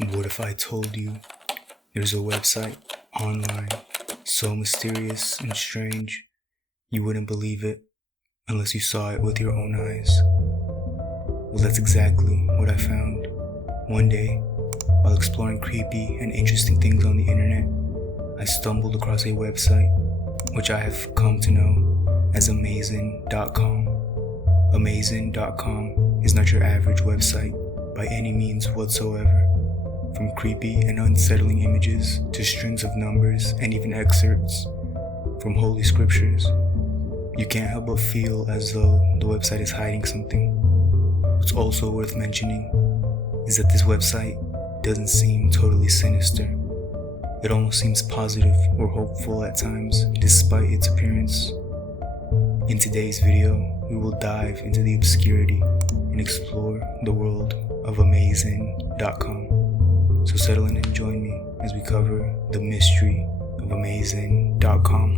What if I told you there's a website online so mysterious and strange you wouldn't believe it unless you saw it with your own eyes? Well, that's exactly what I found. One day, while exploring creepy and interesting things on the internet, I stumbled across a website which I have come to know as Amazon.com. Amazon.com is not your average website by any means whatsoever. From creepy and unsettling images to strings of numbers and even excerpts from holy scriptures, you can't help but feel as though the website is hiding something. What's also worth mentioning is that this website doesn't seem totally sinister. It almost seems positive or hopeful at times, despite its appearance. In today's video, we will dive into the obscurity and explore the world of Amazon.com. So settle in and join me as we cover the mystery of Amazon.com.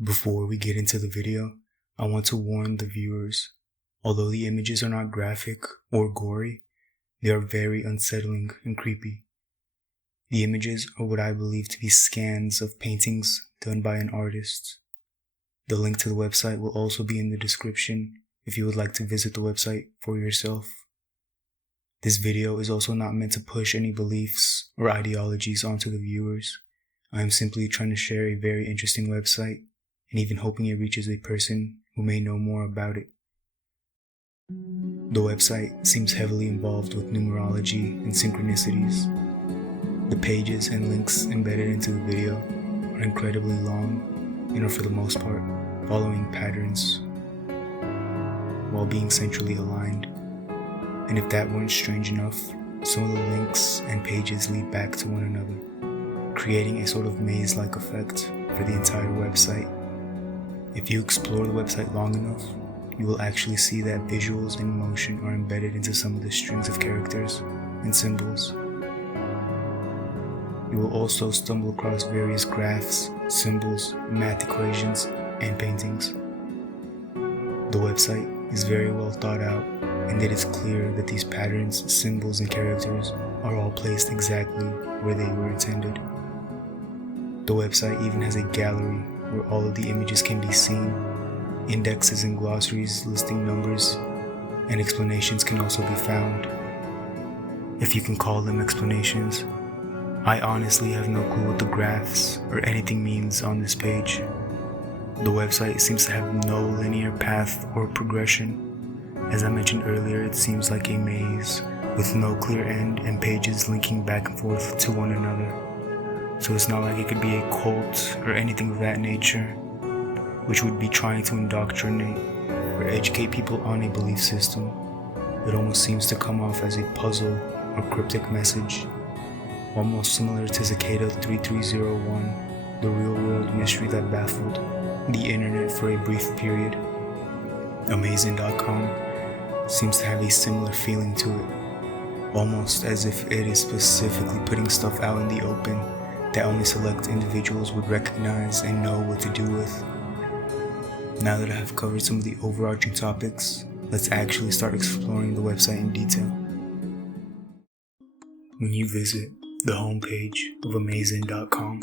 Before we get into the video, I want to warn the viewers. Although the images are not graphic or gory, they are very unsettling and creepy. The images are what I believe to be scans of paintings done by an artist. The link to the website will also be in the description if you would like to visit the website for yourself. This video is also not meant to push any beliefs or ideologies onto the viewers. I am simply trying to share a very interesting website and even hoping it reaches a person who may know more about it. The website seems heavily involved with numerology and synchronicities. The pages and links embedded into the video are incredibly long and are for the most part following patterns while being centrally aligned. And if that weren't strange enough, some of the links and pages lead back to one another, creating a sort of maze-like effect for the entire website. If you explore the website long enough, you will actually see that visuals and emotion are embedded into some of the strings of characters and symbols. You will also stumble across various graphs, symbols, math equations, and paintings. The website is very well thought out, and it is clear that these patterns, symbols, and characters are all placed exactly where they were intended. The website even has a gallery where all of the images can be seen. Indexes and glossaries listing numbers and explanations can also be found. If you can call them explanations. I honestly have no clue what the graphs or anything means on this page. The website seems to have no linear path or progression. As I mentioned earlier, it seems like a maze with no clear end and pages linking back and forth to one another. So it's not like it could be a cult or anything of that nature, which would be trying to indoctrinate or educate people on a belief system. It almost seems to come off as a puzzle or cryptic message, almost similar to Cicada 3301, the real-world mystery that baffled the internet for a brief period. Amazon.com seems to have a similar feeling to it, almost as if it is specifically putting stuff out in the open that only select individuals would recognize and know what to do with. Now that I have covered some of the overarching topics, let's actually start exploring the website in detail. When you visit the homepage of Amazon.com,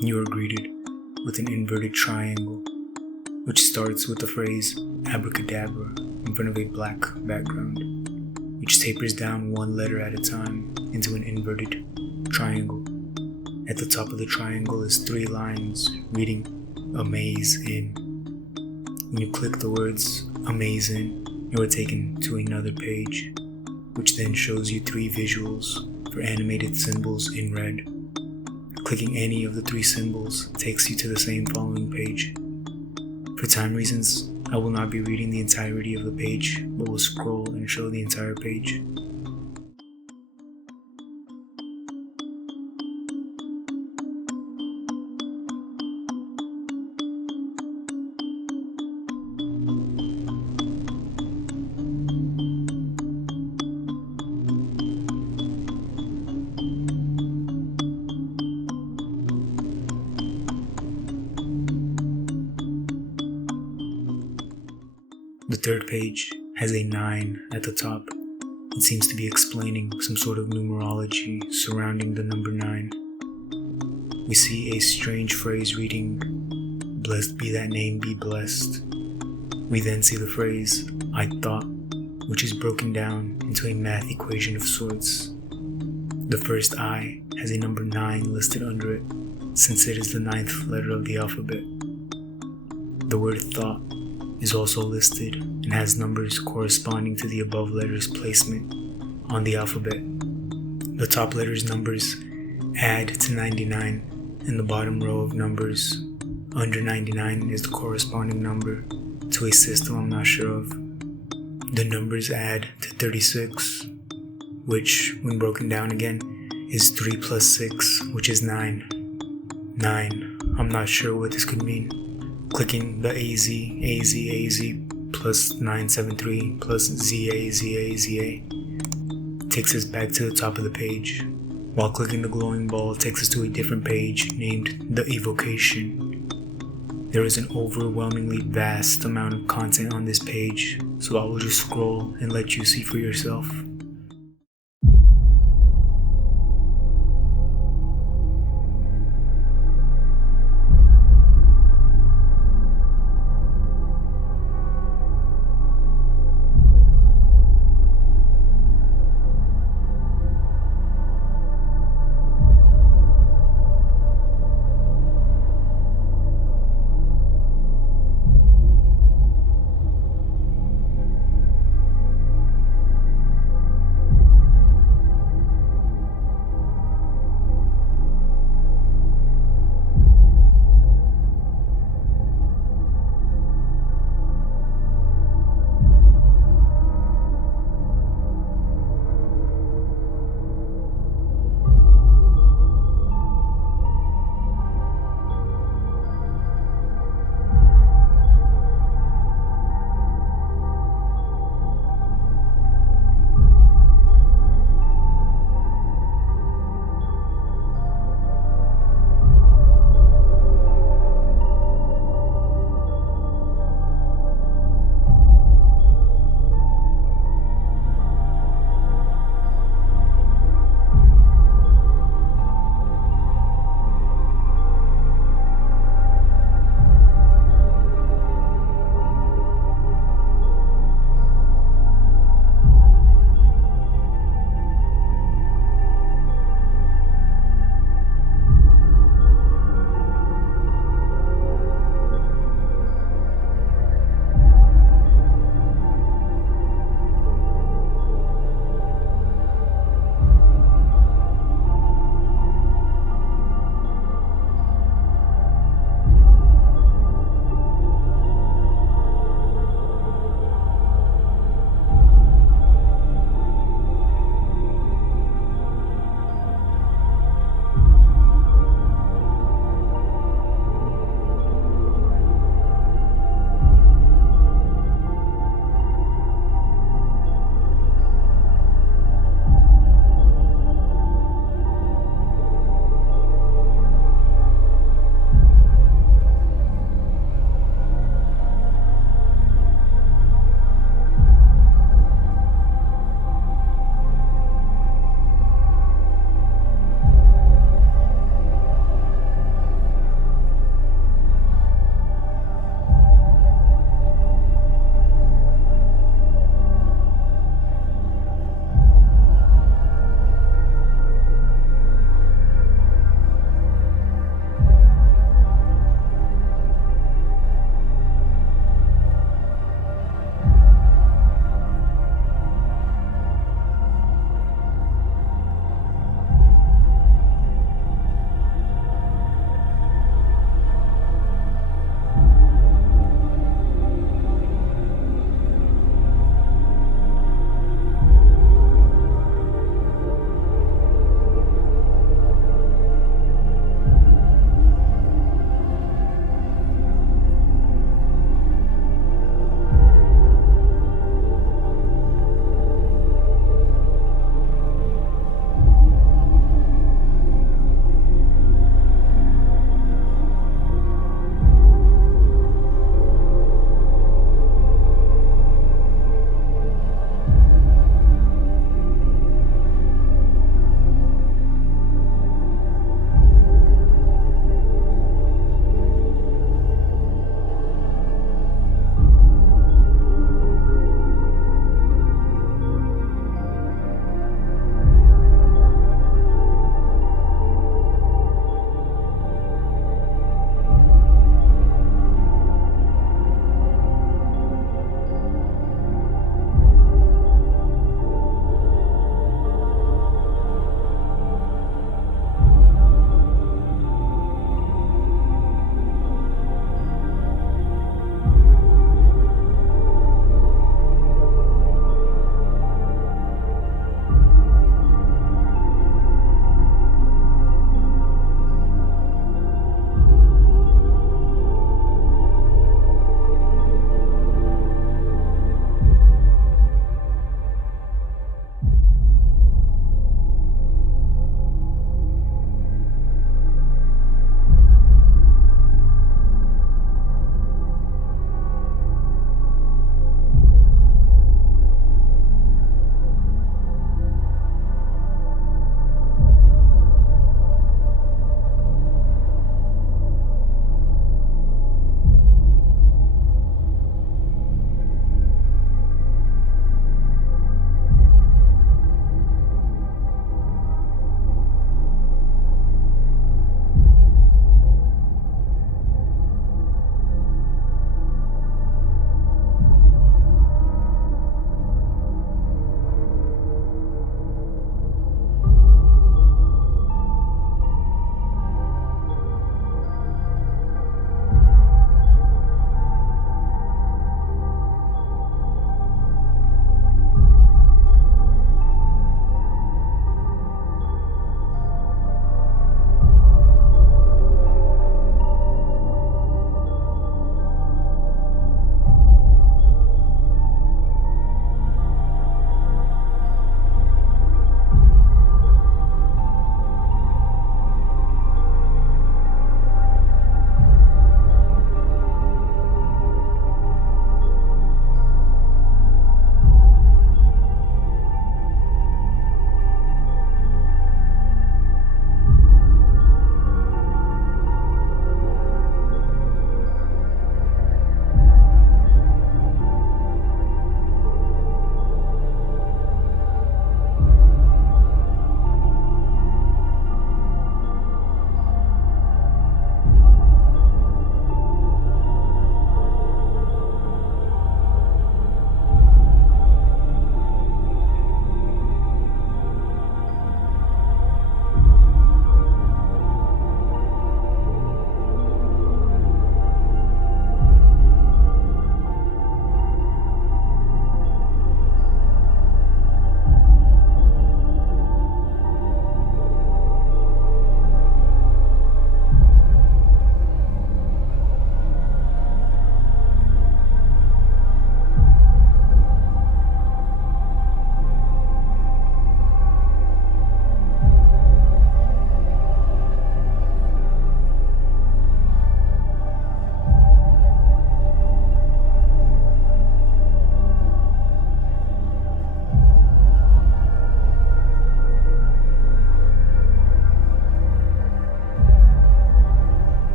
you are greeted with an inverted triangle, which starts with the phrase abracadabra in front of a black background, which tapers down one letter at a time into an inverted triangle. At the top of the triangle is 3 lines reading Amaze in. When you click the words Amazon, you are taken to another page, which then shows you 3 visuals for animated symbols in red. Clicking any of the 3 symbols takes you to the same following page. For time reasons, I will not be reading the entirety of the page, but will scroll and show the entire page. The third page has a 9 at the top. It seems to be explaining some sort of numerology surrounding the number 9. We see a strange phrase reading, "Blessed be that name, be blessed." We then see the phrase, "I thought," which is broken down into a math equation of sorts. The first I has a number 9 listed under it, since it is the 9th letter of the alphabet. The word thought is also listed and has numbers corresponding to the above letters' placement on the alphabet. The top letters' numbers add to 99, and the bottom row of numbers under 99 is the corresponding number to a system I'm not sure of. The numbers add to 36, which, when broken down again, is 3 plus 6, which is 9. 9. I'm not sure what this could mean. Clicking the AZ plus 973 plus ZA takes us back to the top of the page, while clicking the glowing ball takes us to a different page named The Evocation. There is an overwhelmingly vast amount of content on this page, so I will just scroll and let you see for yourself.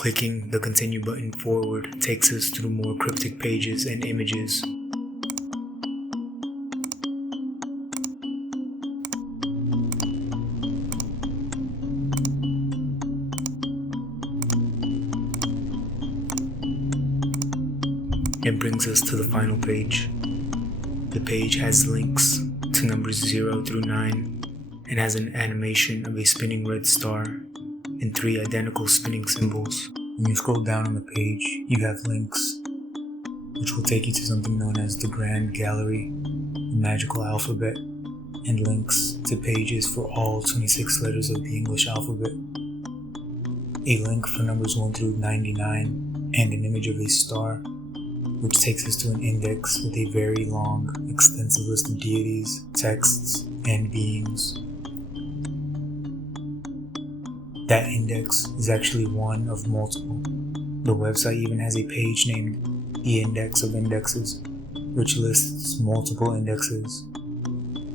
Clicking the continue button forward takes us through more cryptic pages and images. It brings us to the final page. The page has links to numbers 0 through 9 and has an animation of a spinning red star and 3 identical spinning symbols. When you scroll down on the page, you have links which will take you to something known as the Grand Gallery, the Magical Alphabet, and links to pages for all 26 letters of the English alphabet, a link for numbers 1 through 99, and an image of a star, which takes us to an index with a very long, extensive list of deities, texts, and beings. That index is actually one of multiple. The website even has a page named The Index of Indexes, which lists multiple indexes,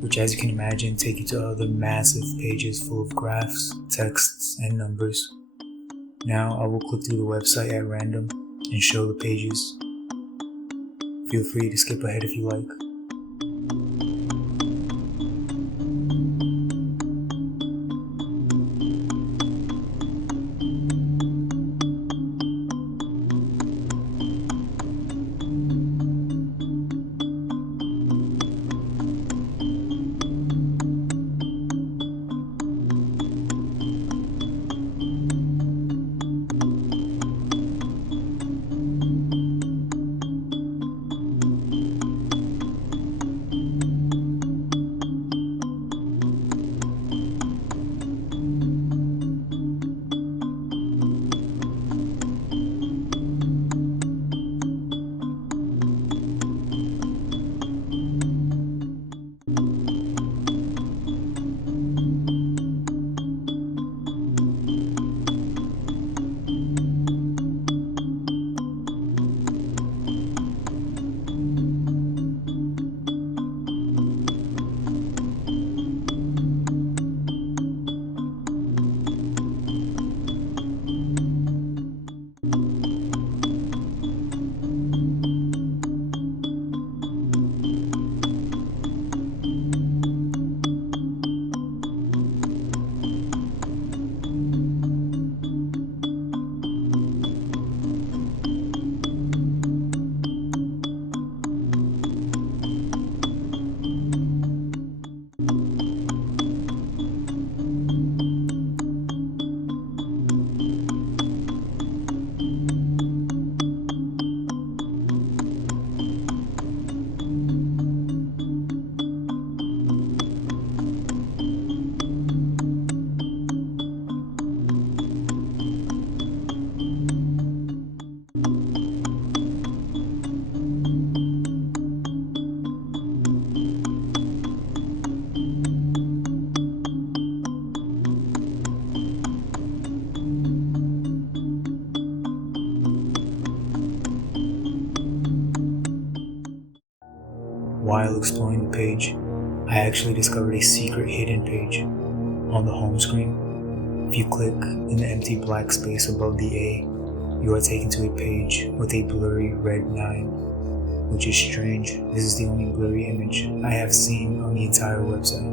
which, as you can imagine, take you to other massive pages full of graphs, texts, and numbers. Now I will click through the website at random and show the pages. Feel free to skip ahead if you like. While exploring the page, I actually discovered a secret hidden page. On the home screen, if you click in the empty black space above the A, you are taken to a page with a blurry red 9, which is strange. This is the only blurry image I have seen on the entire website.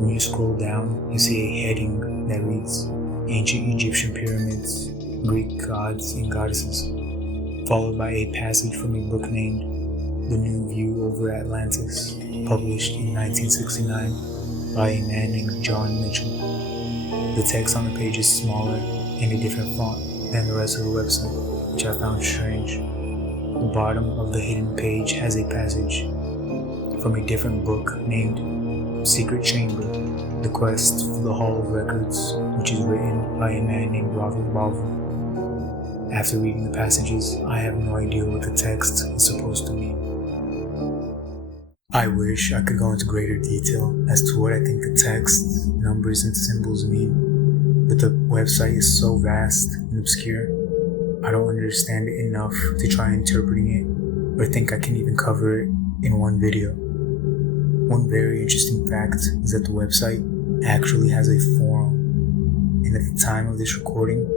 When you scroll down, you see a heading that reads Ancient Egyptian Pyramids, Greek Gods and Goddesses, followed by a passage from a book named The New View Over Atlantis, published in 1969 by a man named John Mitchell. The text on the page is smaller and a different font than the rest of the website, which I found strange. The bottom of the hidden page has a passage from a different book named Secret Chamber, The Quest for the Hall of Records, which is written by a man named Robert Baldwin. After reading the passages, I have no idea what the text is supposed to mean. I wish I could go into greater detail as to what I think the text, numbers, and symbols mean, but the website is so vast and obscure, I don't understand it enough to try interpreting it, or think I can even cover it in one video. One very interesting fact is that the website actually has a forum, and at the time of this recording,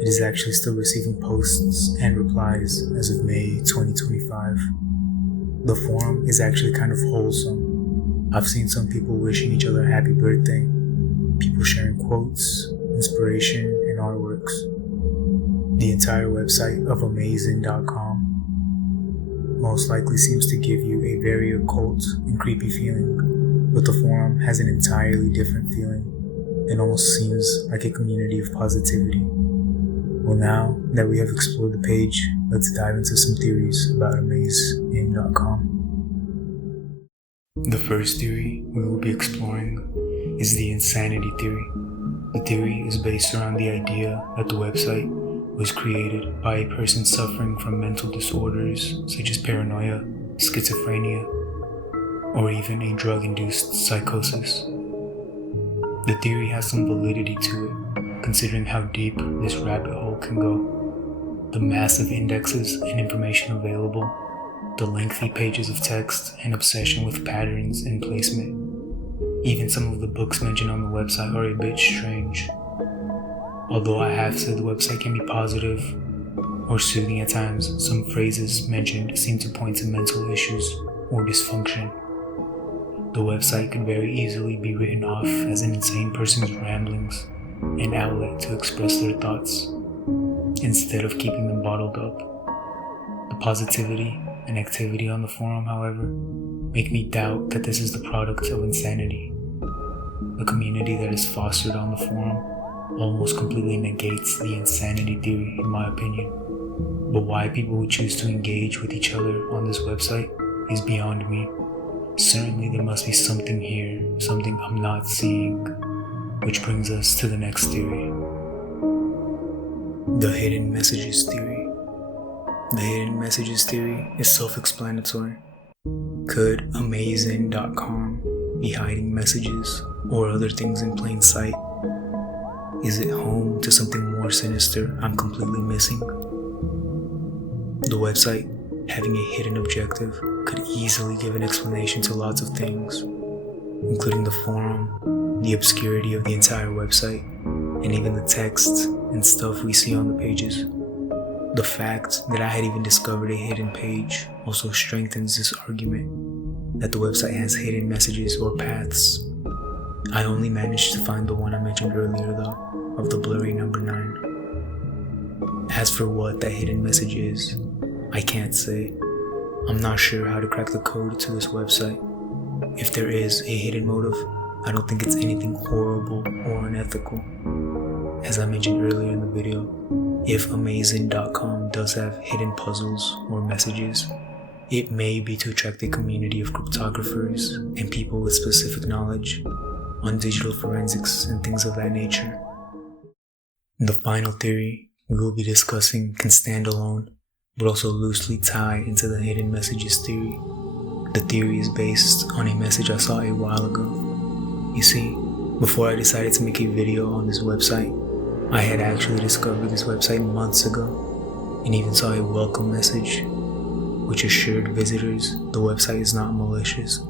it is actually still receiving posts and replies as of May 2025. The forum is actually kind of wholesome. I've seen some people wishing each other a happy birthday, people sharing quotes, inspiration, and artworks. The entire website of Amazing.com most likely seems to give you a very occult and creepy feeling, but the forum has an entirely different feeling. It almost seems like a community of positivity. Well, now that we have explored the page, let's dive into some theories about Amazing.com. The first theory we will be exploring is the insanity theory. The theory is based around the idea that the website was created by a person suffering from mental disorders such as paranoia, schizophrenia, or even a drug-induced psychosis. The theory has some validity to it, considering how deep this rabbit hole can go. The massive indexes and information available, the lengthy pages of text and obsession with patterns and placement. Even some of the books mentioned on the website are a bit strange. Although I have said the website can be positive or soothing at times, some phrases mentioned seem to point to mental issues or dysfunction. The website could very easily be written off as an insane person's ramblings, an outlet to express their thoughts, instead of keeping them bottled up. The positivity and activity on the forum, however, make me doubt that this is the product of insanity. The community that is fostered on the forum almost completely negates the insanity theory, in my opinion. But why people would choose to engage with each other on this website is beyond me. Certainly there must be something here, something I'm not seeing, which brings us to the next theory. The hidden messages theory. The hidden messages theory is self-explanatory. Could Amazing.com be hiding messages or other things in plain sight? Is it home to something more sinister I'm completely missing? The website, having a hidden objective, could easily give an explanation to lots of things, including the forum, the obscurity of the entire website, and even the text and stuff we see on the pages. The fact that I had even discovered a hidden page also strengthens this argument that the website has hidden messages or paths. I only managed to find the one I mentioned earlier though, of the blurry number 9. As for what that hidden message is, I can't say. I'm not sure how to crack the code to this website. If there is a hidden motive, I don't think it's anything horrible or unethical. As I mentioned earlier in the video, if Amazing.com does have hidden puzzles or messages, it may be to attract a community of cryptographers and people with specific knowledge on digital forensics and things of that nature. The final theory we will be discussing can stand alone, but also loosely tie into the hidden messages theory. The theory is based on a message I saw a while ago. You see, before I decided to make a video on this website, I had actually discovered this website months ago, and even saw a welcome message, which assured visitors the website is not malicious.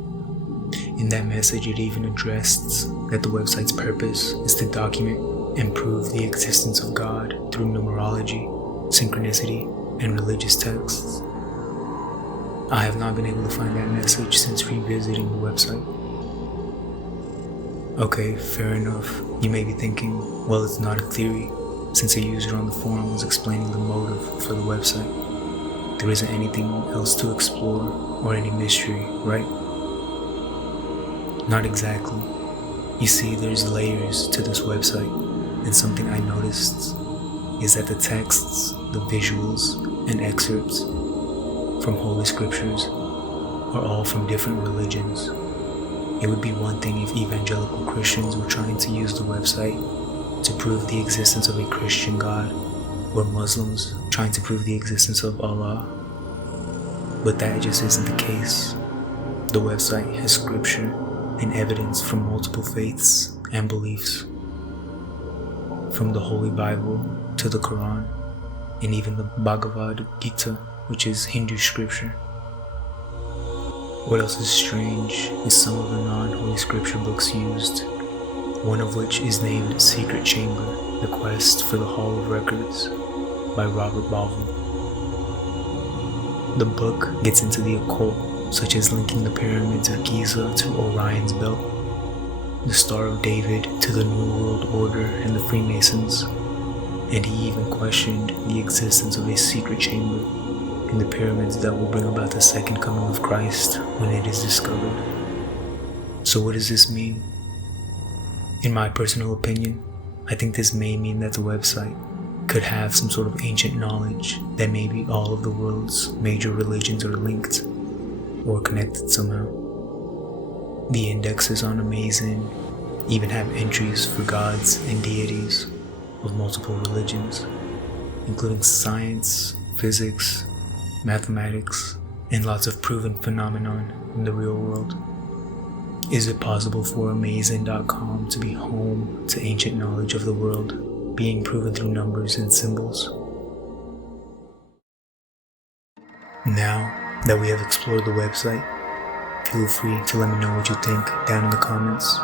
In that message, it even addressed that the website's purpose is to document and prove the existence of God through numerology, synchronicity, and religious texts. I have not been able to find that message since revisiting the website. Okay, fair enough. You may be thinking, well, it's not a theory, since a user on the forum was explaining the motive for the website. There isn't anything else to explore or any mystery, right? Not exactly. You see, there's layers to this website, and something I noticed is that the texts, the visuals, and excerpts from Holy Scriptures are all from different religions. It would be one thing if evangelical Christians were trying to use the website to prove the existence of a Christian God, or Muslims trying to prove the existence of Allah. But that just isn't the case. The website has scripture and evidence from multiple faiths and beliefs, from the Holy Bible to the Quran, and even the Bhagavad Gita, which is Hindu scripture. What else is strange is some of the non-Holy Scripture books used. one of which is named Secret Chamber: The Quest for the Hall of Records by Robert Baldwin. The book gets into the occult, such as linking the pyramids of Giza to Orion's belt, the Star of David to the New World Order and the Freemasons, and he even questioned the existence of a secret chamber in the pyramids that will bring about the second coming of Christ when it is discovered. So what does this mean? In my personal opinion, I think this may mean that the website could have some sort of ancient knowledge that maybe all of the world's major religions are linked or connected somehow. The indexes on Amazon even have entries for gods and deities of multiple religions, including science, physics, mathematics, and lots of proven phenomenon in the real world. Is it possible for Amazon.com to be home to ancient knowledge of the world being proven through numbers and symbols? Now that we have explored the website, feel free to let me know what you think down in the comments.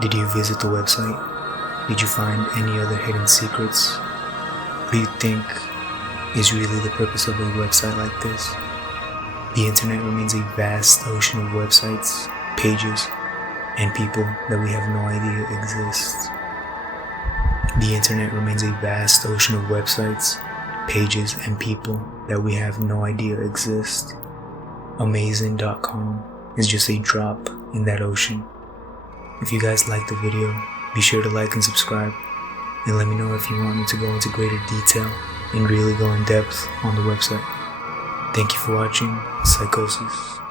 Did you visit the website? Did you find any other hidden secrets? What do you think is really the purpose of a website like this? The internet remains a vast ocean of websites, pages, and people that we have no idea exist. The internet remains a vast ocean of websites, pages, and people that we have no idea exist. Amazon.com is just a drop in that ocean. If you guys liked the video, be sure to like and subscribe, and let me know if you want me to go into greater detail and really go in depth on the website. Thank you for watching Psychosis.